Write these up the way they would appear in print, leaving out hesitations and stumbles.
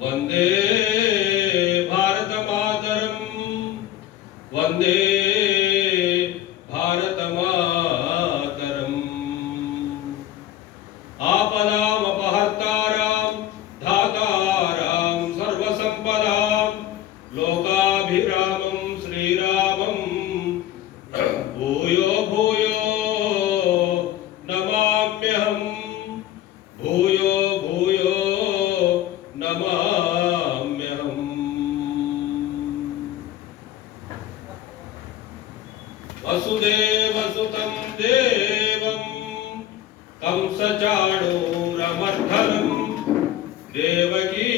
వందే భారత మాతరం వందే భారత మాతరం ఆపదామపహర్తారాం ధాతారాం సర్వసంపదాం లోకాభిరామం శ్రీరామం భూయో భూయో నమామ్యహం భూయో భూయో నమామ్యహం. వసుదేవసుతం దేవం కంసచాణూరమర్ధనం దేవకీ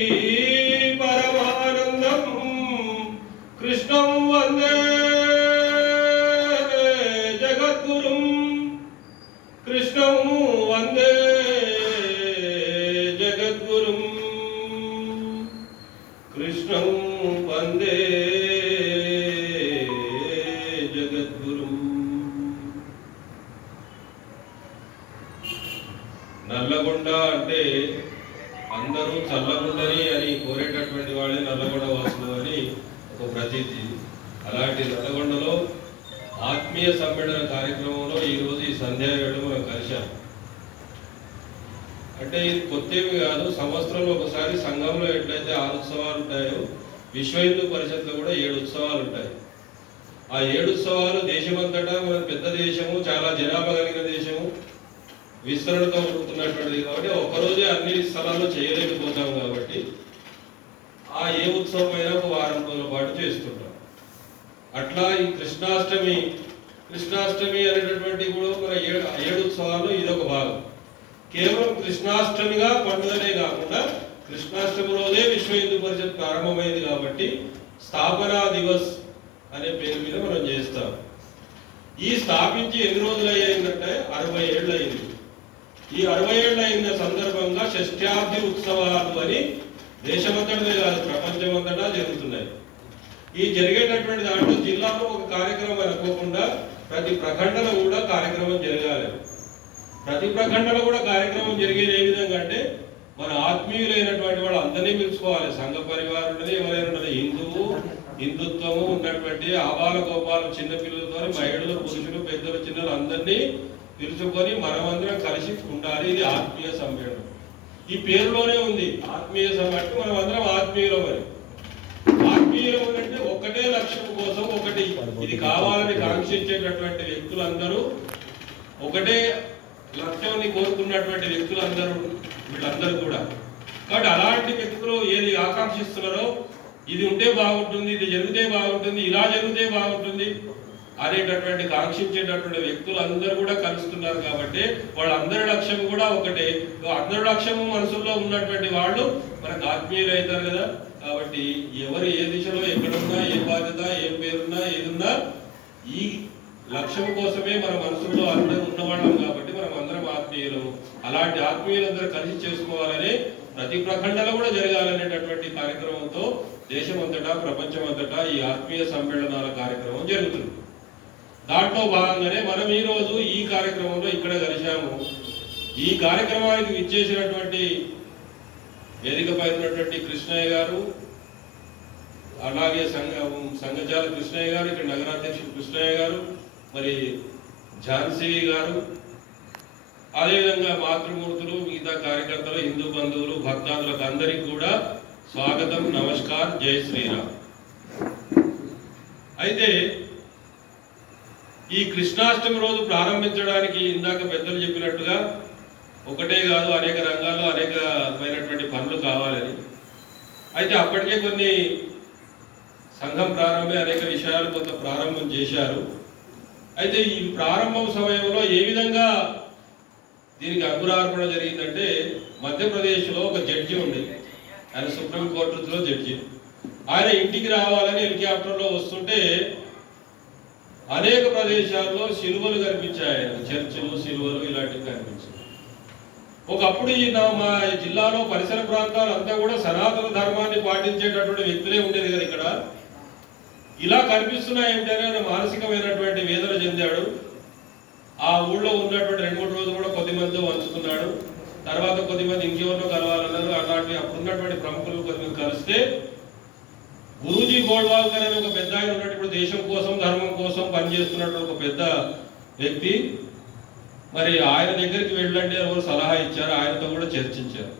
పరమానందం కృష్ణం వందే జగద్గురుం కృష్ణం వందే జగద్గురుం కృష్ణం వందే జగద్గురుం. నల్లగొండ అంటే అందరూ చల్లగుండని అని కోరేటటువంటి వాళ్ళే నల్లగొండ వాసులు అని ఒక ప్రతీతి. అలాంటి నల్లగొండలో ఆత్మీయ సమ్మేళన కార్యక్రమంలో ఈరోజు ఈ సంధ్యా వేళ మనం కలిశాం. అంటే ఇది కొత్తేమి కాదు, సంవత్సరంలో ఒకసారి సంఘంలో ఎట్లయితే 6 ఉత్సవాలు ఉంటాయో విశ్వ హిందూ పరిషత్లో కూడా 7 ఉత్సవాలు ఉంటాయి. ఆ 7 ఉత్సవాలు దేశమంతటా మన పెద్ద దేశము, చాలా జనాభా కలిగిన దేశము, విస్తరణతో ఉంటున్నటువంటిది కాబట్టి ఒక్కరోజే అన్ని స్థలాల్లో చేయలేకపోతాం. కాబట్టి ఆ ఏ ఉత్సవం అయినా ఒక వారం రోజుల పాటు చేస్తుంటాం. అట్లా ఈ కృష్ణాష్టమి అనేటటువంటి కూడా మన 7 ఉత్సవాల్లో ఇదొక భాగం. కేవలం కృష్ణాష్టమిగా పండుగనే కాకుండా కృష్ణాష్టమి రోజే విశ్వ హిందూ పరిషత్ ప్రారంభమైంది కాబట్టి స్థాపనా దివస్ అనే పేరు మీద మనం చేస్తాం. ఈ స్థాపించి ఎన్ని రోజులు అయ్యిందంటే 60 ఏళ్ళు అయింది. ఈ 60 ఏళ్ళు అయిన సందర్భంగా షష్ఠ్యాబ్ది ఉత్సవాలు అని దేశమంతటనే కాదు ప్రపంచమంతటా జరుగుతున్నాయి. ఈ జరిగేటటువంటి దాంట్లో జిల్లాలో ఒక కార్యక్రమం అనుకోకుండా ప్రతి ప్రఖండలో కూడా కార్యక్రమం జరగాలి. ప్రతి ప్రఖండలో కూడా కార్యక్రమం జరిగేది ఏ విధంగా అంటే మన ఆత్మీయులైనటువంటి వాళ్ళు అందరినీ పిలుచుకోవాలి. సంఘ పరివారం ఉన్నది, ఎవరైనా ఉన్నది, హిందుత్వము ఉన్నటువంటి ఆబాల గోపాలు చిన్నపిల్లలతో మహిళలు, పురుషులు, పెద్దలు, చిన్నలు అందరినీ పిలుచుకొని మనమందరం కలిసి ఉండాలి. ఇది ఆత్మీయ సమ్మేళనం. ఈ పేరులోనే ఉంది ఆత్మీయ సమ్మేళనం. మనం అందరం ఆత్మీయులం. మరి ఆత్మీయులం అంటే ఒకటే లక్ష్యం కోసం, ఒకటి ఇది కావాలని కాంక్షించేటటువంటి వ్యక్తులందరూ, ఒకటే లక్ష్యాన్ని కోరుకున్నటువంటి వ్యక్తులందరూ, వీళ్ళందరూ కూడా. కాబట్టి అలాంటి వ్యక్తులు ఏది ఆకాంక్షిస్తున్నారో ఇది ఉంటే బాగుంటుంది, ఇది జరిగితే బాగుంటుంది, ఇలా జరిగితే బాగుంటుంది అనేటటువంటి కాంక్షించేటటువంటి వ్యక్తులు అందరూ కూడా కలుస్తున్నారు. కాబట్టి వాళ్ళందరి లక్ష్యం కూడా ఒకటే. అందరి లక్ష్యము మనసులో ఉన్నటువంటి వాళ్ళు మనకు ఆత్మీయులు అవుతారు కదా. కాబట్టి ఎవరు ఏ దిశలో ఎక్కడున్నా, ఏ బాధ్యత, ఏ పేరున్నా, ఏదున్నా ఈ లక్ష్యం కోసమే మన మనసులో అందరూ ఉన్నవాళ్ళం. కాబట్టి మనం అందరం ఆత్మీయులు. అలాంటి ఆత్మీయులందరూ కలిసి చేసుకోవాలని ప్రతి ప్రఖండలో కూడా జరగాలనేటటువంటి కార్యక్రమంతో దేశమంతటా, ప్రపంచమంతటా ఈ ఆత్మీయ సమ్మేళనాల కార్యక్రమం జరుగుతుంది. దాంట్లో భాగంగానే మనం ఈరోజు ఈ కార్యక్రమంలో ఇక్కడ కలిశాము. ఈ కార్యక్రమానికి విచ్చేసినటువంటి వేదికపై ఉన్నటువంటి కృష్ణయ్య గారు, అలాగే సంఘచాల కృష్ణయ్య గారు, ఇక్కడ నగరాధ్యక్షుడు కృష్ణయ్య గారు, మరి ఝాన్సీ గారు, అదేవిధంగా మాతృమూర్తులు, మిగతా కార్యకర్తలు, హిందూ బంధువులు, భక్తాదులకు అందరికీ కూడా స్వాగతం, నమస్కారం, జై శ్రీరామ్. అయితే ఈ కృష్ణాష్టమి రోజు ప్రారంభించడానికి ఇందాక పెద్దలు చెప్పినట్టుగా ఒకటే కాదు, అనేక రంగాల్లో అనేకమైనటువంటి పనులు కావాలని. అయితే అప్పటికే కొన్ని సంఘం ప్రారంభమే అనేక విషయాలు కొంత ప్రారంభం చేశారు. అయితే ఈ ప్రారంభం సమయంలో ఏ విధంగా దీనికి అంకురార్పణ జరిగిందంటే, మధ్యప్రదేశ్లో ఒక జడ్జి ఉంది, ఆయన సుప్రీంకోర్టులో జడ్జి. ఆయన ఇంటికి రావాలని హెలికాప్టర్లో వస్తుంటే అనేక ప్రదేశాల్లో సిలువలు కనిపించాయి. చర్చిలు, సిలువలు ఇలాంటివి కనిపించాయి. ఒకప్పుడు మా జిల్లాలో పరిసర ప్రాంతాలు అంతా కూడా సనాతన ధర్మాన్ని పాటించేటటువంటి వ్యక్తులే ఉండేది కదా. ఇక్కడ ఇలా కనిపిస్తున్నాయి ఏంటనే మానసికమైనటువంటి వేదన చెందాడు. ఆ ఊళ్ళో ఉన్నటువంటి 2-3 రోజులు కూడా కొద్ది మందితో వంచుకున్నాడు. తర్వాత కొద్దిమంది ఇంకెవరినో కలవాలన్నారు. అలాంటి అప్పుడు ఉన్నటువంటి ప్రముఖులు కొద్దిమంది కలిస్తే గురూజీ గోల్వాల్కర్ అనే ఒక పెద్ద ఆయన ఉన్నప్పుడు దేశం కోసం ధర్మం కోసం పనిచేస్తున్నటువంటి ఒక పెద్ద వ్యక్తి, మరి ఆయన దగ్గరికి వెళ్ళండి ఎవరు సలహా ఇచ్చారు. ఆయనతో కూడా చర్చించారు.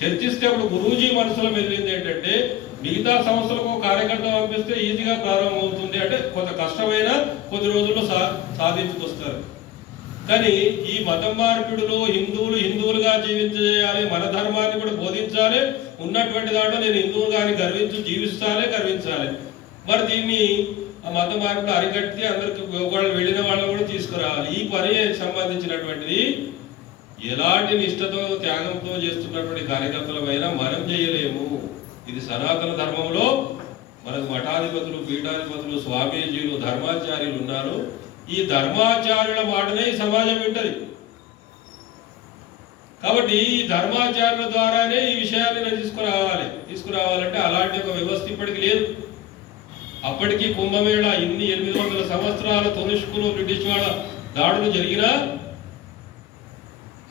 చర్చిస్తే అప్పుడు గురూజీ మనసులో మెదిలింది ఏంటంటే, మిగతా సంస్థలకు కార్యకర్త పంపిస్తే ఈజీగా ప్రారంభం అవుతుంది, అంటే కొంత కష్టమైన కొద్ది రోజుల్లో సాధించుకొస్తారు. కానీ ఈ మతం మార్పిడులో హిందువులుగా జీవించేయాలి, మన ధర్మాన్ని కూడా బోధించాలి, ఉన్నటువంటి దాంట్లో నేను హిందువుగాని గర్వించాలి. మరి దీన్ని ఆ మత మార్పిడి అరికట్టి అందరికి ఒకళ్ళు వెళ్ళిన వాళ్ళని కూడా తీసుకురావాలి. ఈ పని సంబంధించినటువంటిది ఎలాంటి నిష్ఠతో త్యాగంతో చేస్తున్నటువంటి కార్యకర్తలమైనా మనం చేయలేము. ఇది సనాతన ధర్మంలో మనకు మఠాధిపతులు, పీఠాధిపతులు, స్వామీజీలు, ధర్మాచార్యులు ఉన్నారు. ఈ ధర్మాచార్యుల మాటనే ఈ సమాజం వింటది. కాబట్టి ఈ ధర్మాచార్యుల ద్వారానే ఈ విషయాన్ని తీసుకురావాలంటే అలాంటి ఒక వ్యవస్థ ఇప్పటికి లేదు. అప్పటికి కుంభమేళ ఇన్ని 800 సంవత్సరాల తురుష్కులు బ్రిటిష్ వాళ్ళ దాడులు జరిగినా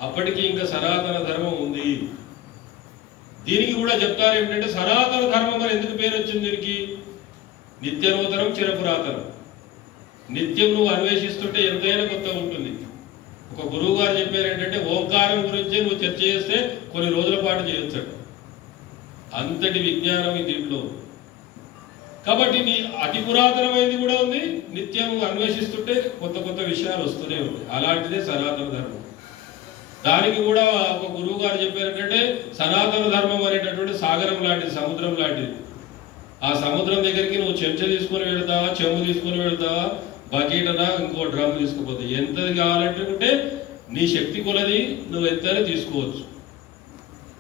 అప్పటికి ఇంకా సనాతన ధర్మం ఉంది. దీనికి కూడా చెప్తారు ఏమిటంటే, సనాతన ధర్మం అని ఎందుకు పేరు వచ్చింది దీనికి? నిత్య నూతనం చిరపురాతనం. నిత్యం నువ్వు అన్వేషిస్తుంటే ఎంతైనా కొత్త ఉంటుంది. ఒక గురువు గారు చెప్పారు ఏంటంటే, ఓంకారం గురించి నువ్వు చర్చ చేస్తే కొన్ని రోజుల పాటు చేయొచ్చు, అంతటి విజ్ఞానం దీంట్లో. కాబట్టి నీ అతి పురాతనమైనది కూడా ఉంది, నిత్యం అన్వేషిస్తుంటే కొత్త విషయాలు వస్తూనే ఉంటాయి. అలాంటిదే సనాతన ధర్మం. దానికి కూడా ఒక గురువు గారు చెప్పారు ఏంటంటే, సనాతన ధర్మం అనేటటువంటి సాగరం లాంటిది, సముద్రం లాంటిది. ఆ సముద్రం దగ్గరికి నువ్వు చెంచా తీసుకొని వెళ్తావా, చెంబు తీసుకొని వెళ్తావా, బకెట్ అనా ఇంకో డ్రమ్ తీసుకుపోతావు. ఎంతది కావాలంటే నీ శక్తి కొలది నువ్వు ఎంతైనా తీసుకోవచ్చు.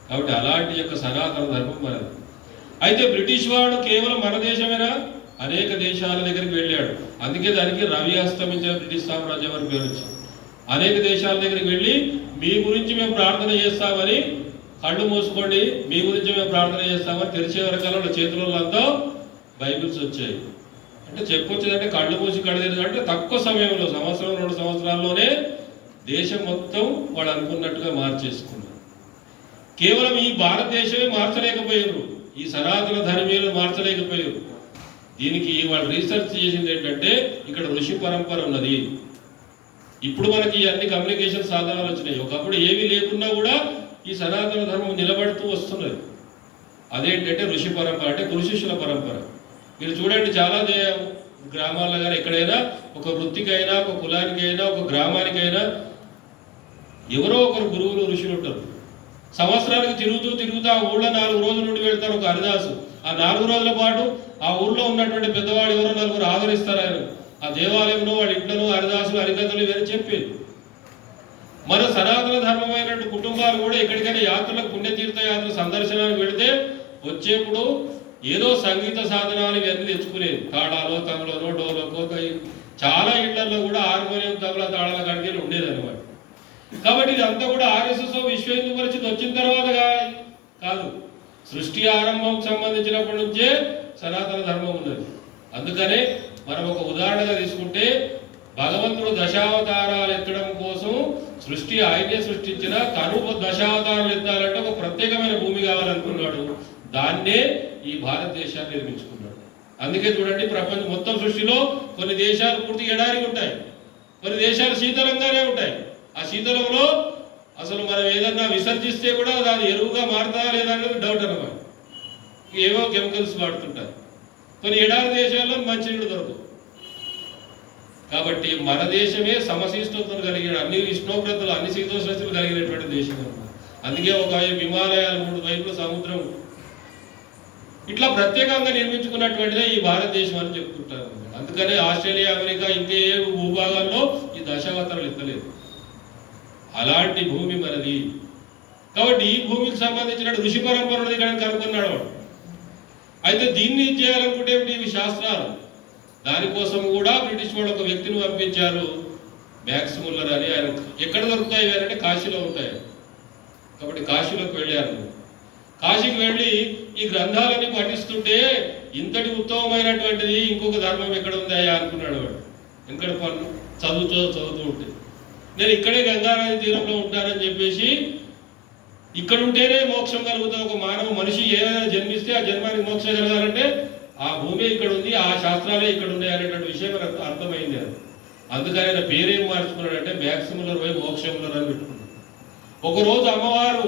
కాబట్టి అలాంటి యొక్క సనాతన ధర్మం మనది. అయితే బ్రిటిష్ వాడు కేవలం మన దేశమేనా, అనేక దేశాల దగ్గరికి వెళ్ళాడు. అందుకే దానికి రవి అస్తమించిన బ్రిటిష్ సామ్రాజ్యం అని పేరు వచ్చింది. అనేక దేశాల దగ్గరికి వెళ్ళి మీ గురించి మేము ప్రార్థన చేస్తామని, కళ్ళు మూసుకోండి, మీ గురించి మేము ప్రార్థన చేస్తామని తెరిచే వరకాల చేతులంతా బైబిల్స్ వచ్చాయి. అంటే చెప్పొచ్చేదంటే కళ్ళు మూసి కళ్ళు తెరిచి అంటే తక్కువ సమయంలో, సంవత్సరం 2 సంవత్సరాల్లోనే దేశం మొత్తం వాళ్ళు అనుకున్నట్టుగా మార్చేసుకున్నారు. కేవలం ఈ భారతదేశమే మార్చలేకపోయారు, ఈ సనాతన ధర్మీయులు మార్చలేకపోయారు. దీనికి వాళ్ళు రీసెర్చ్ చేసింది ఏంటంటే, ఇక్కడ ఋషి పరంపర ఉన్నది. ఇప్పుడు మనకి అన్ని కమ్యూనికేషన్ సాధనాలు వచ్చినాయి. ఒకప్పుడు ఏమీ లేకున్నా కూడా ఈ సనాతన ధర్మం నిలబడుతూ వస్తున్నది. అదేంటంటే ఋషి పరంపర, అంటే గురు శిష్యుల పరంపర. మీరు చూడండి, చాలా గ్రామాల్లో కానీ ఎక్కడైనా ఒక వృత్తికైనా, ఒక కులానికైనా, ఒక గ్రామానికైనా ఎవరో ఒకరు గురువులు, ఋషులు ఉంటారు. సంవత్సరానికి తిరుగుతూ ఆ ఊళ్ళో 4 రోజుల నుండి వెళ్తారు ఒక హరిదాసు. ఆ 4 రోజుల పాటు ఆ ఊళ్ళో ఉన్నటువంటి పెద్దవాడు ఎవరో 4 ఆదరిస్తారు ఆయన. ఆ దేవాలయంలో వాళ్ళ ఇంట్లోనూ హరిదాసులు, హరికథలు ఇవన్నీ చెప్పేది. మన సనాతన ధర్మమైనటువంటి కుటుంబాలు కూడా ఎక్కడికైనా యాత్రలకు, పుణ్యతీర్థ యాత్ర సందర్శనానికి వెళితే వచ్చేప్పుడు ఏదో సంగీత సాధనాలు ఇవన్నీ తెచ్చుకునేది. తాళాలో, తమలో, డోలో, చాలా ఇళ్లలో కూడా హార్మోనియం, తబలా, తాళాల కడిగేలు ఉండేది అనమాట. కాబట్టి ఇదంతా కూడా ఆర్ఎస్ఎస్ విశ్వ హిందూ పరిషత్ వచ్చిన తర్వాత కాదు, సృష్టి ఆరంభం సంబంధించినప్పటి నుంచే సనాతన ధర్మం ఉన్నది. అందుకనే మనం ఒక ఉదాహరణగా తీసుకుంటే, భగవంతుడు దశావతారాలు ఎత్తడం కోసం సృష్టి ఆయనే సృష్టించిన, తను దశావతారాలు ఎత్తాలంటే ఒక ప్రత్యేకమైన భూమి కావాలనుకున్నాడు. దాన్నే ఈ భారతదేశాన్ని నిర్మించుకున్నాడు. అందుకే చూడండి, ప్రపంచం మొత్తం సృష్టిలో కొన్ని దేశాలు పూర్తి ఎడారి ఉంటాయి, కొన్ని దేశాలు శీతలంగానే ఉంటాయి. ఆ శీతలంలో అసలు మనం ఏదన్నా విసర్జిస్తే కూడా దాని ఎరువుగా మారుతా లేదా అనేది డౌట్ అన్నమాట. ఏవో కెమికల్స్ వాడుతుంటారు. కొన్ని ఎడారి దేశాల్లో మంచినీళ్ళు దొరకవు. కాబట్టి మన దేశమే సమశీతోష్ణతలు కలిగిన, అన్ని ఉష్ణోగ్రతలు, అన్ని శీతోష్ణతలు కలిగినటువంటి దేశం. అందుకే ఒక హిమాలయాలు, 3 వైపుల సముద్రం, ఇట్లా ప్రత్యేకంగా నిర్మించుకున్నటువంటిదే ఈ భారతదేశం అని చెప్తుంటారు. అందుకనే ఆస్ట్రేలియా, అమెరికా, ఇంకే భూభాగాల్లో ఈ దశావతారాలు ఎత్తలేదు. అలాంటి భూమి మనది. కాబట్టి ఈ భూమికి సంబంధించిన ఋషి పరంపరలు ఇక్కడ కనుక్కున్నాడు వాడు. అయితే దీన్ని చేయాలనుకుంటే ఇవి శాస్త్రాలు. దానికోసం కూడా బ్రిటిష్ వాళ్ళు ఒక వ్యక్తిని పంపించారు, మ్యాక్స్ ముల్లర్ అని. ఆయన ఎక్కడ దొరుకుతాయి అంటే కాశీలో ఉంటాయి. కాబట్టి కాశీలోకి వెళ్ళారు. కాశీకి వెళ్ళి ఈ గ్రంథాలని పఠిస్తుంటే ఇంతటి ఉత్తమమైనటువంటిది ఇంకొక ధర్మం ఎక్కడ ఉందాయా అనుకున్నాడు వాడు. ఎక్కడ చదువుతూ ఉంటే, నేను ఇక్కడే గంగానది తీరంలో ఉంటానని చెప్పేసి ఇక్కడ ఉంటేనే మోక్షం కలుగుతుంది. ఒక మనిషి ఏదైనా జన్మిస్తే ఆ జన్మానికి మోక్షం కలగాలంటే ఆ భూమి ఇక్కడ ఉంది, ఆ శాస్త్రాలే ఇక్కడ ఉన్నాయి అనేటువంటి విషయం మనకు అర్థమైంది. అది అందుకని ఆయన పేరేం మార్చుకున్నాడంటే మ్యాక్సిములర్ పోయి మోక్షములర్ అని పెట్టుకున్నాడు. ఒకరోజు అమ్మవారు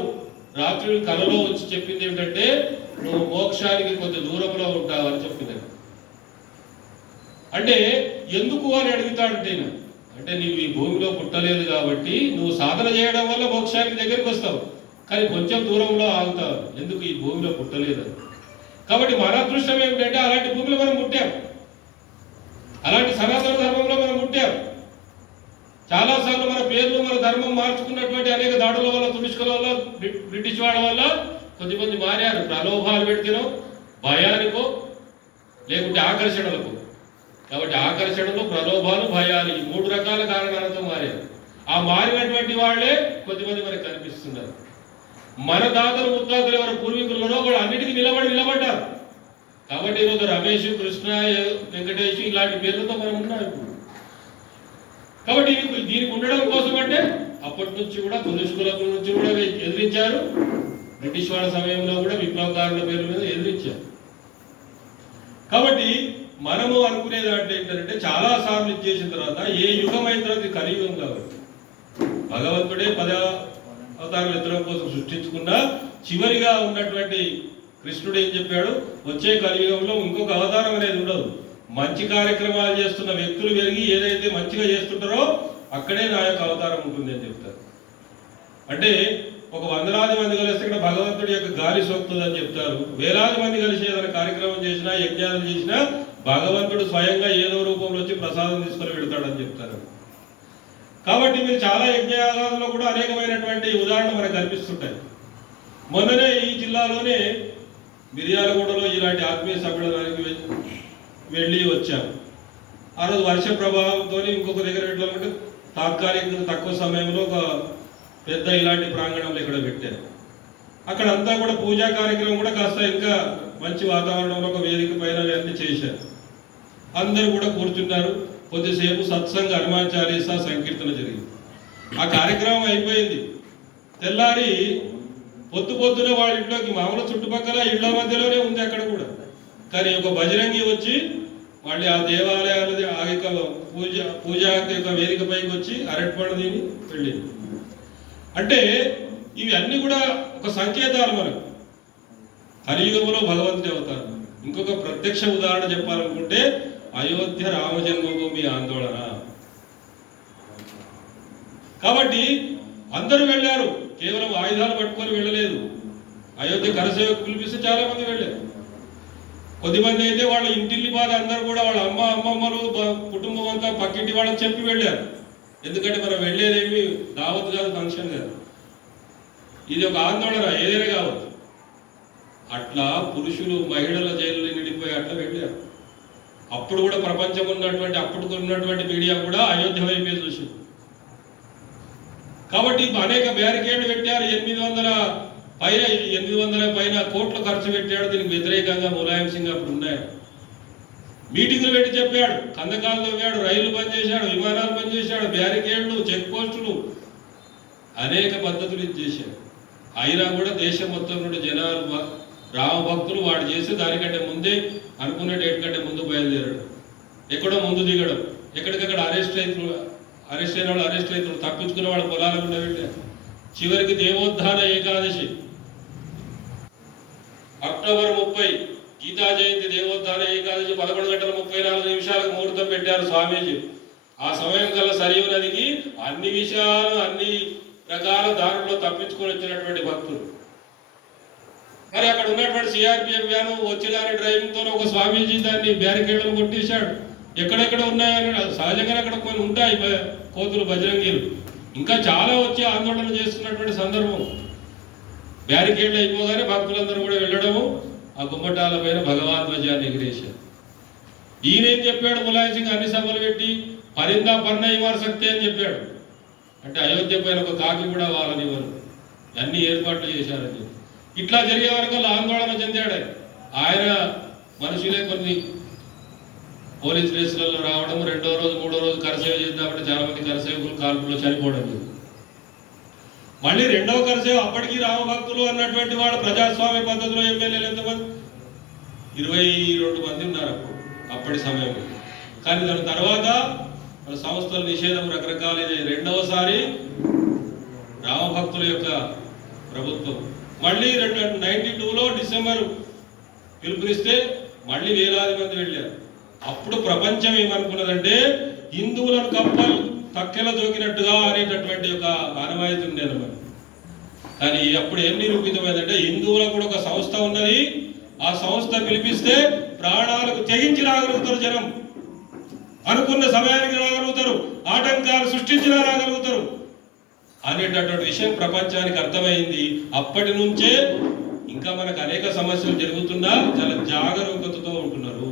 రాత్రి కలలో వచ్చి చెప్పింది ఏమిటంటే, నువ్వు మోక్షానికి కొంచెం దూరంలో ఉంటావు అని చెప్పింది. అంటే ఎందుకు అని అడుగుతాడంటే, అంటే నీవు ఈ భూమిలో పుట్టలేదు కాబట్టి నువ్వు సాధన చేయడం వల్ల మోక్షానికి దగ్గరికి వస్తావు, కానీ కొంచెం దూరంలో ఆగుతావు, ఎందుకు ఈ భూమిలో పుట్టలేదు. కాబట్టి మన అదృష్టం ఏమిటంటే అలాంటి భూమిలో మనం పుట్టాం, అలాంటి సనాతన ధర్మంలో మనం పుట్టాం. చాలాసార్లు మన పేర్లు మన ధర్మం మార్చుకున్నటువంటి అనేక దాడుల వల్ల, తుడుచుకుల వల్ల, బ్రిటిష్ వాళ్ళ వల్ల కొద్దిమంది మారారు. ప్రలోభాలు పెడితేనో, భయానికో, లేకుంటే ఆకర్షణలకు. కాబట్టి ఆకర్షణలు, ప్రలోభాలు, భయాలు ఈ 3 రకాల కారణాలతో మారారు. ఆ మారినటువంటి వాళ్లే కొద్దిమంది మనకు కనిపిస్తున్నారు. మన తాతలు ముత్తాతలు ఎవరి పూర్వీకులలో వాళ్ళు అన్నిటికీ నిలబడ్డారు. కాబట్టి ఈరోజు రమేష్, కృష్ణ, వెంకటేష్ ఇలాంటి పేర్లతో మనం ఉన్నాం ఇప్పుడు. కాబట్టి దీనికి ఉండడం కోసం అంటే అప్పటి నుంచి కూడా తులుష్కుల నుంచి కూడా ఎదిరించారు. బ్రిటిష్ వాళ్ళ సమయంలో కూడా విప్లవకారుల పేర్ల మీద ఎదిరించారు. కాబట్టి మనము అనుకునేది అంటే ఏంటంటే, చాలా సార్లు ఇచ్చేసిన తర్వాత ఏ యుగం అయిన తర్వాత కలియుగం కాబట్టి భగవంతుడే 10 అవతారాలు ఎత్తడం కోసం సృష్టించుకున్న చివరిగా ఉన్నటువంటి కృష్ణుడు ఏం చెప్పాడు, వచ్చే కలియుగంలో ఇంకొక అవతారం అనేది ఉండదు. మంచి కార్యక్రమాలు చేస్తున్న వ్యక్తులు పెరిగి ఏదైతే మంచిగా చేస్తుంటారో అక్కడే నా యొక్క అవతారం ఉంటుంది అని చెప్తారు. అంటే ఒక 100,000 మంది కలిస్తే ఇక్కడ భగవంతుడి యొక్క గాలి సోకుతుంది అని చెప్తారు. వేలాది మంది కలిసి ఏదైనా కార్యక్రమం చేసినా, యజ్ఞాలు చేసినా భగవంతుడు స్వయంగా ఏదో రూపంలో వచ్చి ప్రసాదం తీసుకొని వెళ్తాడని చెప్తారు. కాబట్టి మీరు చాలా యజ్ఞయాగాల్లో కూడా అనేకమైనటువంటి ఉదాహరణలు మనకు కనిపిస్తుంటాయి. మొన్ననే ఈ జిల్లాలోనే మిర్యాలగూడలో ఇలాంటి ఆత్మీయ సమ్మేళనానికి వెళ్ళి వచ్చాము. ఆ రోజు వర్ష ప్రభావంతో ఇంకొక దగ్గర పెట్టాలంటే తాత్కాలికంగా తక్కువ సమయంలో ఒక పెద్ద ఇలాంటి ప్రాంగణంలో ఇక్కడ పెట్టారు. అక్కడ అంతా కూడా పూజా కార్యక్రమం కూడా కాస్త ఇంకా మంచి వాతావరణంలో ఒక వేదిక పైన అన్ని చేశారు. అందరూ కూడా కూర్చున్నారు. కొద్దిసేపు సత్సంగ హనుమాన్ చాలీసా సంకీర్తన జరిగింది. ఆ కార్యక్రమం అయిపోయింది. తెల్లారి పొద్దున వాళ్ళ ఇంట్లోకి మామూలు చుట్టుపక్కల ఇళ్ల మధ్యలోనే ఉంది అక్కడ కూడా, కానీ ఒక బజరంగి వచ్చి మళ్ళీ ఆ దేవాలయాలది ఆ యొక్క పూజా యొక్క వేదిక పైకి వచ్చి అరటిపండు తిని వెళ్ళింది. అంటే ఇవి అన్ని కూడా ఒక సంకేతాలు మనకు. కలియుగంలో భగవంతుడి అవతారం. ఇంకొక ప్రత్యక్ష ఉదాహరణ చెప్పాలనుకుంటే అయోధ్య రామ జన్మభూమి ఆందోళన. కాబట్టి అందరూ వెళ్ళారు, కేవలం ఆయుధాలు పట్టుకొని వెళ్ళలేదు. అయోధ్య కరసేవకు పిలిపిస్తే చాలా మంది వెళ్ళారు. కొద్దిమంది అయితే వాళ్ళ ఇంటిల్లి బాధ అందరూ కూడా వాళ్ళ అమ్మమ్మలు కుటుంబం అంతా పక్కింటి వాళ్ళకి చెప్పి వెళ్ళారు. ఎందుకంటే మనం వెళ్ళేదేమి దావత్ కాదు, ఫంక్షన్ కాదు, ఇది ఒక ఆందోళన ఏదైనా కావచ్చు. అట్లా పురుషులు మహిళల జైలు నిండిపోయి అట్లా వెళ్ళారు. అప్పుడు కూడా ప్రపంచం ఉన్నటువంటి మీడియా కూడా అయోధ్య వైపే చూసింది. కాబట్టి అనేక బ్యారికేడ్లు పెట్టారు. 800 పైన కోట్లు ఖర్చు పెట్టాడు. దీనికి వ్యతిరేకంగా ములాయం సింగ్ అప్పుడు ఉన్నాడు. మీటింగ్లు పెట్టి చెప్పాడు, కందకాలు తవ్వాడు, రైళ్లు బంద్ చేశాడు, విమానాలు బంద్ చేశాడు, బ్యారికేడ్లు, చెక్ పోస్టులు, అనేక పద్ధతులు చేశాడు. అయినా కూడా దేశం మొత్తం నుండి జనాలు రామ భక్తులు వాడు చేసి దానికంటే ముందే అనుకున్న డేట్ కంటే ముందు బయలుదేరాడు. ఎక్కడో ముందు దిగడం, ఎక్కడికక్కడ అరెస్ట్ అయిన వాళ్ళు అరెస్ట్ అవుతారు, తప్పించుకున్న వాళ్ళు పొలాల గుండా వెళ్ళారు. చివరికి దేవోత్థాన ఏకాదశి అక్టోబర్ 30 గీతా జయంతి దేవోత్థాన ఏకాదశి 11:34 ముహూర్తం పెట్టారు స్వామీజీ. ఆ సమయం కల్లా సరియు నదికి అన్ని విషయాలు అన్ని రకాల దారుల్లో తప్పించుకొని వచ్చినటువంటి భక్తులు. మరి అక్కడ ఉన్నటువంటి సిఆర్పిఎఫ్ వ్యాను వచ్చిదాని డ్రైవింగ్ తో ఒక స్వామీజీ దాన్ని బ్యారికేడ్లను కొట్టేశాడు. ఎక్కడెక్కడ ఉన్నాయని సహజంగానే అక్కడ కొన్ని ఉంటాయి కోతులు, బజరంగీలు, ఇంకా చాలా వచ్చి ఆందోళన చేస్తున్నటువంటి సందర్భం. బ్యారికేడ్లు అయిపోగానే భక్తులందరూ కూడా వెళ్ళడము, ఆ గుమ్మటాల పైన భగవాన్ ధ్వజాన్ని ఎగిరేశారు. ఈయనేం చెప్పాడు, ములాయం సింగ్ అన్ని సభలు పెట్టి పరిందా పర్ణయివారు శక్తి అని చెప్పాడు. అంటే అయోధ్య పైన ఒక కాకి కూడా వాళ్ళనివ్వరు, అన్ని ఏర్పాట్లు చేశారని చెప్పి. ఇట్లా జరిగే వరకు ఆందోళన చెందాడు ఆయన. మనుషులే కొన్ని పోలీస్ రేసులలో రావడం, 2వ రోజు 3వ రోజు కరసేవ చేద్దామంటే చాలా మంది కరసేవకులు కాల్పులో చనిపోవడం. మళ్ళీ రెండవ ఖర్చు అప్పటికి రామభక్తులు అన్నటువంటి వాళ్ళు ప్రజాస్వామ్య పద్ధతిలో ఎమ్మెల్యేలు ఎంతమంది? 22 మంది ఉన్నారు అప్పటి సమయంలో. కానీ దాని తర్వాత మన సంస్థల నిషేధం రకరకాల రెండవసారి రామభక్తుల యొక్క ప్రభుత్వం. మళ్ళీ 92లో డిసెంబర్ పిలుపునిస్తే మళ్ళీ వేలాది మంది వెళ్ళారు. అప్పుడు ప్రపంచం ఏమనుకున్నదంటే హిందువులను కప్పలు తక్కెల జోకినట్టుగా అనేటటువంటి ఒక ఆనవాయితీ ఉండేది మరి. కానీ అప్పుడు ఏం నిరూపితమైందంటే హిందువులకు కూడా ఒక సంస్థ ఉన్నది, ఆ సంస్థ పిలిపిస్తే ప్రాణాలకు తెగించి రాగలుగుతారు, జనం అనుకున్న సమయానికి రాగలుగుతారు, ఆటంకాలు సృష్టించినా రాగలుగుతారు అనేటటువంటి విషయం ప్రపంచానికి అర్థమైంది. అప్పటి నుంచే ఇంకా మనకు అనేక సమస్యలు జరుగుతున్నా చాలా జాగరూకతతో ఉంటున్నారు.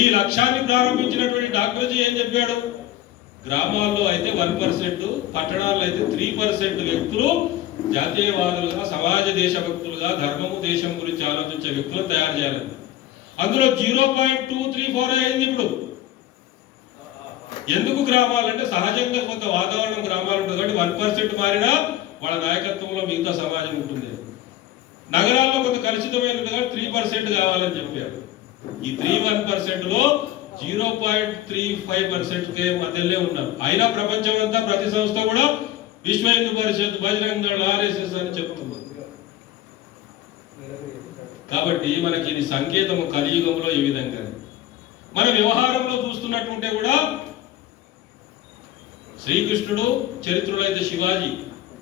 ఈ లక్ష్యాన్ని ప్రారంభించినటువంటి డాక్టర్జీ ఏం చెప్పాడు? గ్రామాల్లో అయితే 1%, పట్టణాల్లో అయితే 3% వ్యక్తులు జాతీయవాదులుగా, సమాజ దేశభక్తులుగా, ధర్మము దేశం గురించి ఆలోచించే వ్యక్తులను తయారు చేయాలని. అందులో 0.234 అయింది ఇప్పుడు. ఎందుకు గ్రామాలంటే సహజంగా కొంత వాతావరణం గ్రామాలు ఉంటుంది కాబట్టి 1% మారినా వాళ్ళ నాయకత్వంలో మిగతా సమాజం ఉంటుంది. నగరాల్లో కొంత కలుషితమైనది కాబట్టి 3% కావాలని చెప్పారు. ఈ 3% 0.35% మధ్యలో ఉన్నారు. అయినా ప్రపంచం అంతా ప్రతి సంస్థ కూడా విశ్వ హిందూ పరిషత్, బజరంగ దళ్, RSS అని చెప్తున్నారు. కాబట్టి మనకి ఇది సంకేతము కలియుగంలో ఈ విధంగా. మన వ్యవహారంలో చూస్తున్నట్టుంటే కూడా శ్రీకృష్ణుడు, చరిత్రలో అయితే శివాజీ,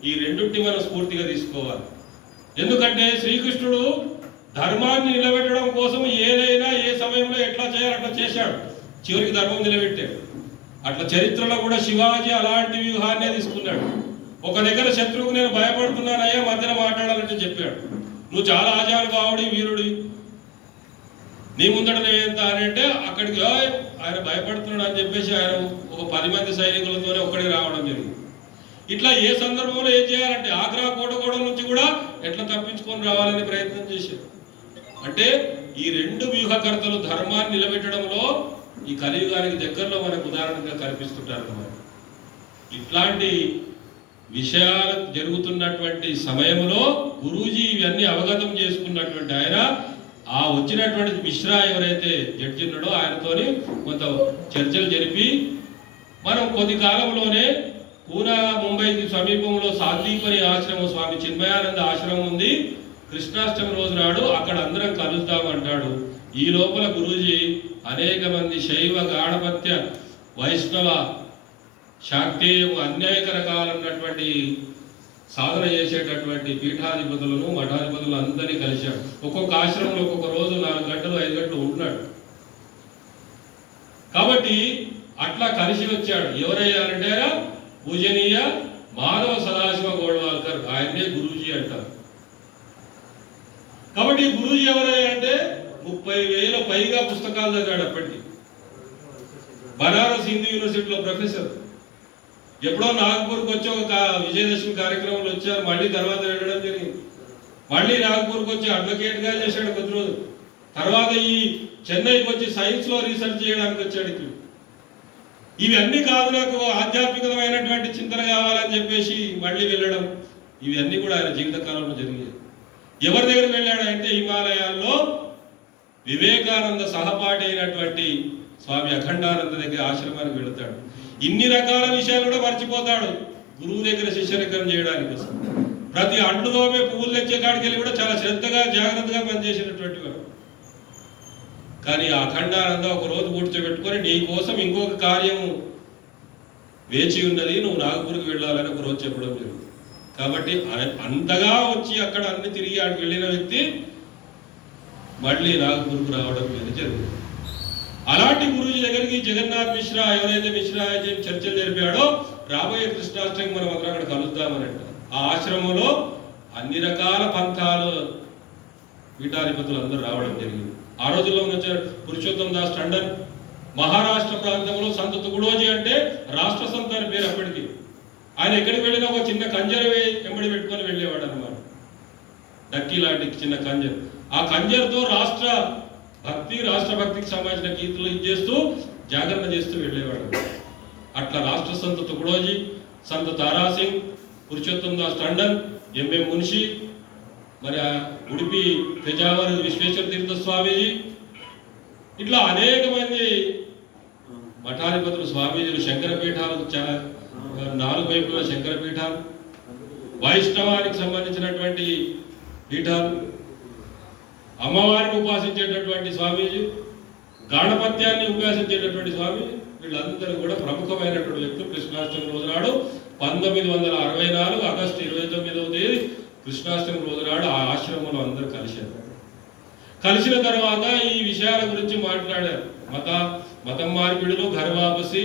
ఈ రెండింటిని మనం స్ఫూర్తిగా తీసుకోవాలి. ఎందుకంటే శ్రీకృష్ణుడు ధర్మాన్ని నిలబెట్టడం కోసం ఏదైనా ఏ సమయంలో ఎట్లా చేయాలి అట్లా చేశాడు, చివరికి ధర్మం నిలబెట్టాడు. అట్లా చరిత్రలో కూడా శివాజీ అలాంటి వ్యూహాన్నే తీసుకున్నాడు. ఒక దగ్గర శత్రువుకు నేను భయపడుతున్నానయ్యా మధ్యలో మాట్లాడాలంటే చెప్పాడు, నువ్వు చాలా ఆజానుభావుడి, వీరుడి, నీ ముందట ఎంత అని అంటే అక్కడికి ఆయన భయపడుతున్నాడు అని చెప్పేసి ఆయన ఒక 10 మంది సైనికులతోనే ఒక్కడికి రావడం జరిగింది. ఇట్లా ఏ సందర్భంలో ఏం చేయాలంటే ఆగ్రా కోటగూడ నుంచి కూడా ఎట్లా తప్పించుకొని రావాలని ప్రయత్నం చేశారు. అంటే ఈ రెండు వ్యూహకర్తలు ధర్మాన్ని నిలబెట్టడంలో ఈ కలియుగానికి దగ్గరలో మనకు ఉదాహరణగా కనిపిస్తుంటారు. ఇట్లాంటి విషయాలు జరుగుతున్నటువంటి సమయంలో గురూజీ ఇవన్నీ అవగతం చేసుకున్నటువంటి ఆయన ఆ వచ్చినటువంటి మిశ్రా ఎవరైతే జడ్జి ఉన్నాడో ఆయనతోని కొంత చర్చలు జరిపి మనం కొద్ది కాలంలోనే పూనా ముంబైకి సమీపంలో సాల్దీపని ఆశ్రమం, స్వామి చిన్మయానంద ఆశ్రమం ఉంది. కృష్ణాష్టమి రోజు నాడు అక్కడ అందరం కలుద్దామంటాడు. ఈ లోపల గురూజీ అనేక మంది శైవ, గాఢపత్య, వైష్ణవ, శాక్తేయం అనేక రకాలన్నటువంటి సాధన చేసేటటువంటి పీఠాధిపతులను, మఠాధిపతులను అందరినీ కలిశాడు. ఒక్కొక్క ఆశ్రమంలో ఒక్కొక్క రోజు 4 గంటలు 5 గంటలు ఉంటున్నాడు. కాబట్టి అట్లా కలిసి వచ్చాడు. ఎవరయ్యారంటే పూజనీయ మాధవ సదాశివ గోల్వాల్కర్, ఆయన్నే గురూజీ అంటారు. కాబట్టి గురూజీ ఎవరయ్యారంటే 30,000 పైగా పుస్తకాలు చదివాడు. అప్పటికి బనారస్ హిందూ యూనివర్సిటీలో ప్రొఫెసర్. ఎప్పుడో నాగ్పూర్కి వచ్చి ఒక విజయదశమి కార్యక్రమంలో వచ్చారు, మళ్ళీ తర్వాత వెళ్ళడం జరిగింది. మళ్ళీ నాగ్పూర్కి వచ్చి అడ్వకేట్గా చేశాడు కొద్ది రోజు. తర్వాత ఈ చెన్నైకి వచ్చి సైన్స్లో రీసెర్చ్ చేయడానికి వచ్చాడు. ఇవన్నీ కాదు, నాకు ఆధ్యాత్మికమైనటువంటి చింతన కావాలని చెప్పేసి మళ్ళీ వెళ్ళడం, ఇవన్నీ కూడా ఆయన జీవిత కాలంలో జరిగాయి. ఎవరి దగ్గరికి వెళ్ళాడంటే హిమాలయాల్లో వివేకానంద సహపాఠి అయినటువంటి స్వామి అఖండానంద దగ్గర ఆశ్రమానికి వెళుతాడు. ఇన్ని రకాల విషయాలు కూడా మర్చిపోతాడు గురువు దగ్గర శిష్యరికం చేయడానికి. ప్రతి అంటుదోమే పువ్వులు తెచ్చే కాడికి వెళ్ళి కూడా చాలా శ్రద్ధగా, జాగ్రత్తగా పనిచేసినటువంటి వాడు. కానీ ఆ అఖండానంద ఒక రోజు కూర్చోబెట్టుకొని నీ కోసం ఇంకొక కార్యము వేచి ఉన్నది, నువ్వు నాగపూర్కి వెళ్ళాలని ఒక రోజు చెప్పడం జరిగింది. కాబట్టి అంతగా వచ్చి అక్కడ అన్ని తిరిగి ఆడికి వెళ్ళిన వ్యక్తి మళ్ళీ నాగపూర్కు రావడం జరిగింది. అలాంటి గురూజీ దగ్గరికి జగన్నాథ్ మిశ్రా, ఎవరైతే మిశ్రా అయితే చర్చలు జరిపాడో రాబోయే కృష్ణాష్టమి మనం అందరం అక్కడ కలుద్దామనంట. ఆ ఆశ్రమంలో అన్ని రకాల పంథాలు పీఠాధిపతులు అందరూ రావడం జరిగింది. ఆ రోజుల్లో వచ్చారు పురుషోత్తం దాస్ టండన్. మహారాష్ట్ర ప్రాంతంలో సంత తుగుడోజీ అంటే రాష్ట్ర సంత అని పేరు అప్పటికి. ఆయన ఎక్కడికి వెళ్ళినా ఒక చిన్న కంజరవే వెంబడి పెట్టుకొని వెళ్ళేవాడు అనమాట. డక్కీ లాంటి చిన్న కంజర్. ఆ కంజర్తో రాష్ట్ర భక్తికి సంబంధించిన గీతలు ఇచ్చేస్తూ జాగరణ చేస్తూ వెళ్ళేవాడు. అట్లా రాష్ట్ర సంత తుగుడోజీ, సంత తారాసింగ్, పురుషోత్తం దాస్ టండన్, ఎంఎం మున్షి, మరి ఉడిపి పెజావర విశ్వేశ్వర తీర్థ స్వామీజీ, ఇట్లా అనేక మంది మఠాధిపతులు స్వామీజీలు, శంకరపీఠాలకు 4 వైపుల శంకరపీఠాలు, వైష్ణవానికి సంబంధించినటువంటి పీఠాలు, అమ్మవారిని ఉపాసించేటటువంటి స్వామీజీ, గాణపత్యాన్ని ఉపాసించేటటువంటి స్వామీజీ, వీళ్ళందరూ కూడా ప్రముఖమైనటువంటి వ్యక్తులు. కృష్ణాష్టమి రోజు నాడు 1964 ఆగస్టు 29వ తేదీ కృష్ణాష్టమి రోజు నాడు ఆ ఆశ్రమంలో అందరూ కలిశారు. కలిసిన తర్వాత ఈ విషయాల గురించి మాట్లాడారు. మతం మార్పిడులు, ఘర్వాపసి,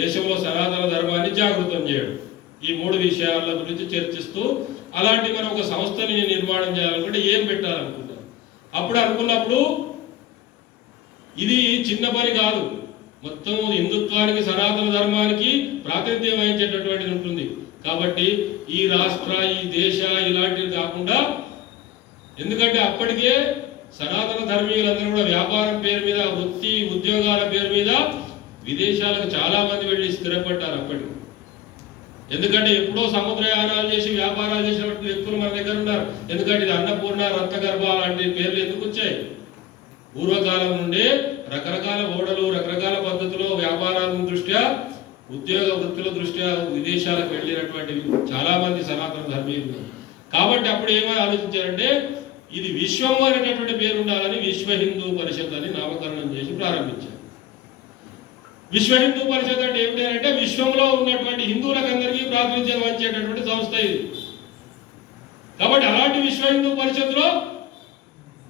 దేశంలో సనాతన ధర్మాన్ని జాగృతం చేయడం, ఈ 3 విషయాల గురించి చర్చిస్తూ అలాంటి మనం ఒక సంస్థని నిర్మాణం చేయాలనుకుంటే ఏం పెట్టాలనుకుంటారు. అప్పుడు అనుకున్నప్పుడు ఇది చిన్న పని కాదు, మొత్తం హిందుత్వానికి సనాతన ధర్మానికి ప్రాతినిధ్యం వహించేటటువంటిది ఉంటుంది. కాబట్టి ఈ రాష్ట్ర, ఈ దేశ ఇలాంటివి కాకుండా, ఎందుకంటే అప్పటికే సనాతన ధర్మీయులందరూ కూడా వ్యాపారం పేరు మీద, వృత్తి ఉద్యోగాల పేరు మీద విదేశాలకు చాలా మంది వెళ్ళి స్థిరపడ్డారు అప్పటికి. ఎందుకంటే ఎప్పుడో సముద్రయానాలు చేసి వ్యాపారాలు చేసినటువంటి వ్యక్తులు మన దగ్గర ఉన్నారు. ఎందుకంటే ఇది అన్నపూర్ణ, రత్నగర్భ లాంటి పేర్లు ఎందుకు వచ్చాయి? పూర్వకాలం నుండే రకరకాల ఓడలు, రకరకాల పద్ధతిలో వ్యాపారాల దృష్ట్యా, ఉద్యోగ వృత్తుల దృష్ట్యా విదేశాలకు వెళ్ళినటువంటి చాలా మంది సనాతన ధర్మీయులు. కాబట్టి అప్పుడు ఏమని ఆలోచించారంటే, ఇది విశ్వం అనేటటువంటి పేరు ఉండాలని విశ్వ హిందూ పరిషత్ అని నామకరణం చేసి ప్రారంభించారు. విశ్వ హిందూ పరిషత్ అంటే ఏమిటంటే, విశ్వంలో ఉన్నటువంటి హిందువులకు అందరికీ ప్రాతినిధ్యం వహించేటటువంటి సంస్థ ఇది. కాబట్టి అలాంటి విశ్వ హిందూ పరిషత్లో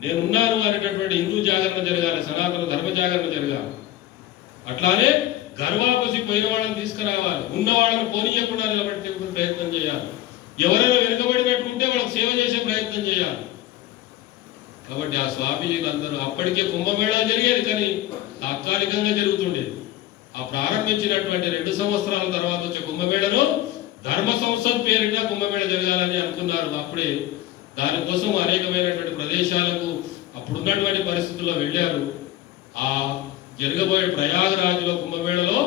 నేనున్నాను అనేటటువంటి హిందూ జాగరణ జరగాలి, సనాతన ధర్మ జాగరణ జరగాలి. అట్లానే గర్వాపసి పోయిన వాళ్ళని తీసుకురావాలి, ఉన్న వాళ్ళని పోనీయకుండా నిలబెట్టే ప్రయత్నం చేయాలి. ఎవరైనా వెనుకబడినట్టుంటే వాళ్ళకి సేవ చేసే ప్రయత్నం చేయాలి. కాబట్టి ఆ స్వామీజీలు అందరూ, అప్పటికే కుంభమేళా జరిగేది కానీ తాత్కాలికంగా జరుగుతుండేది. ఆ ప్రారంభించినటువంటి 2 సంవత్సరాల తర్వాత వచ్చే కుంభమేళను ధర్మ సంసద్ పేరిట కుంభమేళ జరగాలని అనుకున్నారు. అప్పుడే దానికోసం అనేకమైనటువంటి ప్రదేశాలకు అప్పుడున్నటువంటి పరిస్థితుల్లో వెళ్ళారు. ఆ జరగబోయే ప్రయాగరాజులో కుంభమేళలో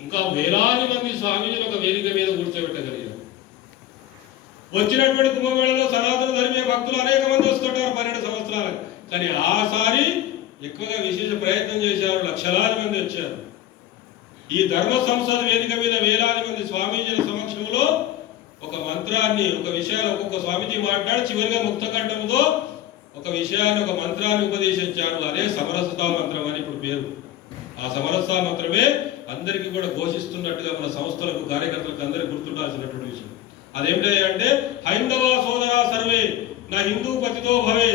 ఇంకా వేలాది మంది స్వామీజీలు ఒక వేదిక మీద కూర్చోబెట్టగలిగారు. వచ్చినటువంటి కుంభమేళలో సనాతన ధర్మీయ భక్తులు అనేక మంది వస్తుంటారు 12 సంవత్సరాలకు. కానీ ఆసారి ఎక్కువగా విశేష ప్రయత్నం చేశారు, లక్షలాది మంది వచ్చారు. ఈ ధర్మ సంసద్ వేదిక మీద వేలాది మంది స్వామీజీల సమక్షంలో ఒక మంత్రాన్ని, ఒక విషయాన్ని ఒక్కొక్క స్వామీజీ మాట్లాడి చివరిగా ముక్తకంఠంతో ఒక విషయాన్ని, ఒక మంత్రాన్ని ఉపదేశించారు. అదే సమరసతా మంత్రం అని ఇప్పుడు పేరు. ఆ సమరసతా మంత్రమే అందరికీ కూడా ఘోషిస్తున్నట్టుగా మన సంస్థలకు, కార్యకర్తలకు అందరికీ గుర్తుండాల్సినటువంటి విషయం. అదేమిటంటే, హైందవ సోదరా సర్వే నా హిందూ పతితో భవే,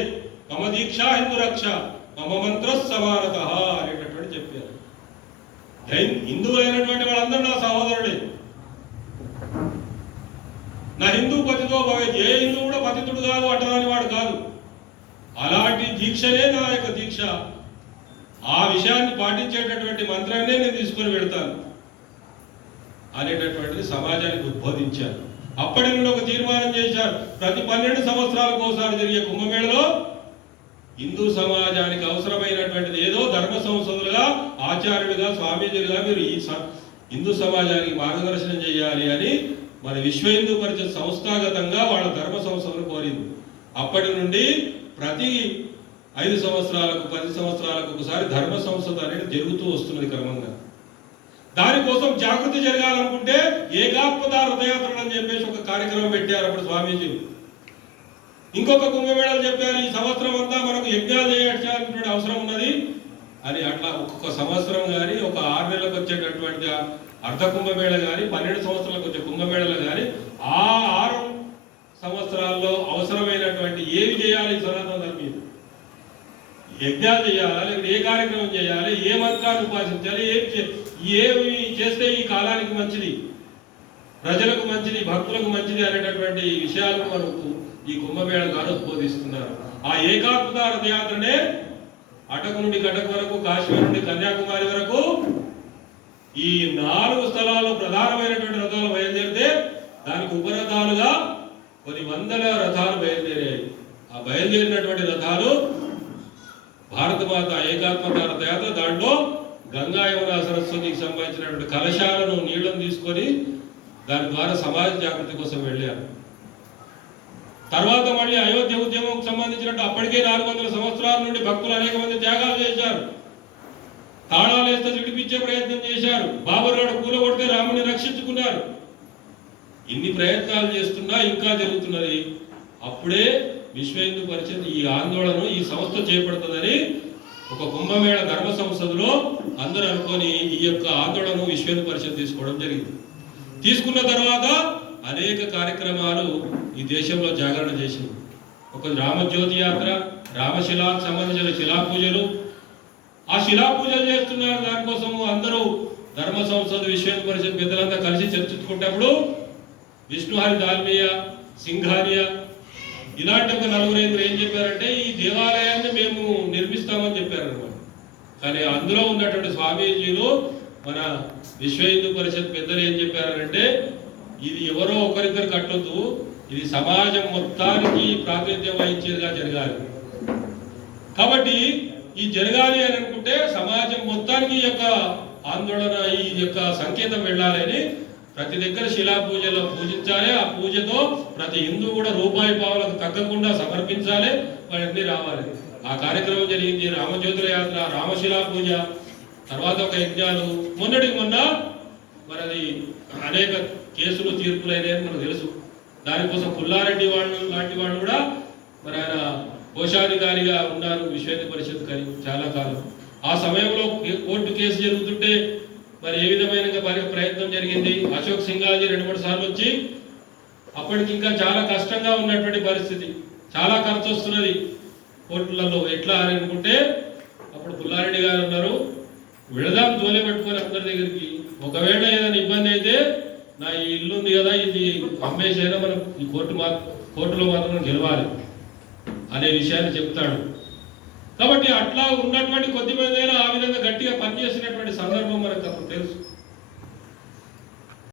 మమ దీక్షా హిందూ రక్ష, మమ మంత్ర సమానత అనేటటువంటి చెప్పారు. హిందువులైనటువంటి వాళ్ళందరూ నా సహోదరుడే. నా హిందూ పతితో భవే, ఏ హిందూ కూడా పతితుడు కాదు, అటరాని వాడు కాదు. అలాంటి దీక్షనే నా యొక్క దీక్ష. ఆ విషయాన్ని పాటించేటటువంటి మంత్రాన్నే నేను తీసుకొని వెళ్తాను అనేటటువంటిది సమాజానికి ఉద్బోధించారు. అప్పటి నుండి ఒక తీర్మానం చేశారు, ప్రతి 12 సంవత్సరాలకు ఒకసారి జరిగే కుంభమేళలో హిందూ సమాజానికి అవసరమైనటువంటిది ఏదో ధర్మ సంస్థలుగా, ఆచార్యులుగా, స్వామీజీలుగా మీరు ఈ హిందూ సమాజానికి మార్గదర్శనం చేయాలి అని మన విశ్వ హిందూ పరిషత్ సంస్థాగతంగా వాళ్ళ ధర్మ సంస్థలను కోరింది. అప్పటి నుండి ప్రతి 5 సంవత్సరాలకు, 10 సంవత్సరాలకు ఒకసారి ధర్మ సంస్థ అనేది జరుగుతూ వస్తున్నది క్రమంగా. దానికోసం జాగృతి జరగాలనుకుంటే ఏకాత్మత రథయాత్రలు అని చెప్పేసి ఒక కార్యక్రమం పెట్టారు అప్పుడు స్వామీజీలు. ఇంకొక కుంభమేళాలు చెప్పారు, ఈ సంవత్సరం అంతా మనకు యజ్ఞాలు చేయాల్సినటువంటి అవసరం ఉన్నది అని. అట్లా ఒక్కొక్క సంవత్సరం కానీ, ఒక 6 నెలలకు వచ్చేటటువంటి అర్ధ కుంభమేళ కానీ, 12 సంవత్సరాలకు వచ్చే కుంభమేళలు కానీ, ఆ 6 సంవత్సరాల్లో అవసరమైనటువంటి ఏవి చేయాలి, సనాతన ధర్మీయులు యజ్ఞాలు చేయాలా, లేకపోతే ఏ కార్యక్రమం చేయాలి, ఏ మంత్రాన్ని ఉపాసించాలి, ఏమి చేస్తే ఈ కాలానికి మంచిది, ప్రజలకు మంచిది, భక్తులకు మంచిది అనేటటువంటి విషయాలను మనకు ఈ కుంభమేళ ద్వారా బోధిస్తున్నారు. ఆ ఏకాత్మత రథయాత్రనే అటక్ నుండి కటక్ వరకు, కాశ్మీర్ నుండి కన్యాకుమారి వరకు ఈ 4 స్థలాల్లో ప్రధానమైనటువంటి రథాలు బయలుదేరితే దానికి ఉపరథాలుగా కొన్ని వందల రథాలు బయలుదేరాయి. ఆ బయలుదేరినటువంటి రథాలు భారత మాత ఏకాత్మత రథయాత్ర. దాంట్లో గంగా యమున సరస్వతికి సంబంధించినటువంటి కలశాలను, నీళ్లను తీసుకొని దాని ద్వారా సమాజ జాగృతి కోసం వెళ్ళారు. తర్వాత మళ్ళీ అయోధ్య ఉద్యమం సంబంధించినట్టు అప్పటికే 400 సంవత్సరాల నుండి భక్తులు అనేక మంది త్యాగాలు చేశారు. తాళాలు వేస్తే విడిపించే ప్రయత్నం చేశారు. బాబర్ గారు కూలగొడితే రాముని రక్షించుకున్నారు. ఇన్ని ప్రయత్నాలు చేస్తున్నా ఇంకా జరుగుతున్నది. అప్పుడే విశ్వ హిందూ పరిషత్ ఈ ఆందోళన ఈ సంస్థ చేపడుతుందని ఒక కుంభమేళ ధర్మ సంస్థలో అందరూ అనుకొని ఈ యొక్క ఆందోళన విశ్వ హిందూ పరిషత్ తీసుకోవడం జరిగింది. తీసుకున్న తర్వాత అనేక కార్యక్రమాలు ఈ దేశంలో జాగరణ చేసింది. ఒక రామజ్యోతి యాత్ర, రామశిలాకు సంబంధించిన శిలా పూజలు, ఆ శిలా పూజలు చేస్తున్నారు. దానికోసము అందరూ ధర్మ సంస్థ విశ్వ హిందూ పరిషత్ పెద్దలంతా కలిసి చర్చించుకుంటప్పుడు విష్ణుహరి దాల్మియా, సింఘానియా ఇలాంటి ఒక నలుగురు ఏం చెప్పారంటే ఈ దేవాలయాన్ని మేము నిర్మిస్తామని చెప్పారు అనమాట. కానీ అందులో ఉన్నటువంటి స్వామీజీలు మన విశ్వ హిందూ పరిషత్ పెద్దలు ఏం చెప్పారంటే ఇది ఎవరో ఒకరిద్దరు కట్టొద్దు, ఇది సమాజం మొత్తానికి ప్రాతినిధ్యం వహించేదిగా జరగాలి. కాబట్టి ఈ జరగాలి అని అనుకుంటే సమాజం మొత్తానికి ఈ యొక్క ఆందోళన ఈ యొక్క సంకేతం వెళ్ళాలని ప్రతి దగ్గర శిలా పూజలో పూజించాలి. ఆ పూజతో ప్రతి హిందూ కూడా రూపాయి పావులకు తగ్గకుండా సమర్పించాలి, వాళ్ళన్నీ రావాలి. ఆ కార్యక్రమం జరిగింది. రామజ్యోతుల యాత్ర, రామశిలా పూజ, తర్వాత ఒక యజ్ఞాలు. మొన్నటికి మొన్న మనది అనేక కేసులు తీర్పులు అయినాయని మనకు తెలుసు. దానికోసం పుల్లారెడ్డి వాళ్ళు లాంటి వాళ్ళు కూడా మరి ఆయన కోశాధికారిగా ఉన్నారు విశ్వ హిందూ పరిషత్ కానీ చాలా కాలం. ఆ సమయంలో కోర్టు కేసు జరుగుతుంటే మరి ఏ విధమైన ప్రయత్నం జరిగింది. అశోక్ సింఘాల్జీ 2-3 సార్లు వచ్చి అప్పటికి ఇంకా చాలా కష్టంగా ఉన్నటువంటి పరిస్థితి, చాలా ఖర్చు వస్తున్నది కోర్టులలో. ఎట్లా అని అనుకుంటే అప్పుడు పుల్లారెడ్డి గారు ఉన్నారు, వెళదాం జోలే పెట్టుకొని అందరి దగ్గరికి, ఒకవేళ ఏదైనా ఇబ్బంది అయితే నా ఈ ఇల్లు ఉంది కదా ఇది అమ్మేసైనా మనం ఈ కోర్టులో మాత్రం గెలవాలి అనే విషయాన్ని చెప్తాడు. కాబట్టి అట్లా ఉన్నటువంటి కొద్దిమంది ఆ విధంగా గట్టిగా పనిచేసినటువంటి సందర్భం మనకు అప్పుడు తెలుసు.